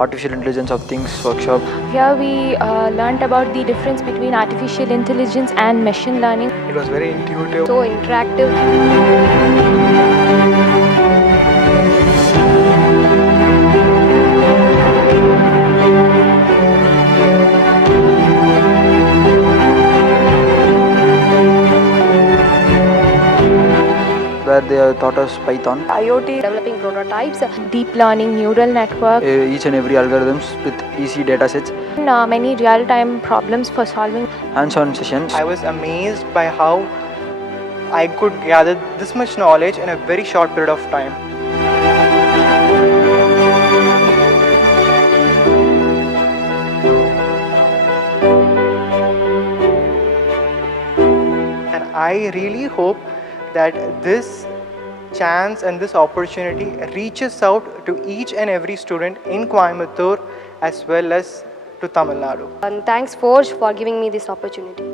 Artificial Intelligence of Things workshop. Here we learned about the difference between artificial intelligence and machine learning. It was very intuitive. So interactive. Where they have taught us Python, IoT, developing prototypes, deep learning neural network, each and every algorithms with easy datasets, many real-time problems for solving. hands-on sessions. I was amazed by how I could gather this much knowledge in a very short period of time. And I really hope that this chance and this opportunity reaches out to each and every student in Coimbatore as well as to Tamil Nadu. And thanks Forge for giving me this opportunity.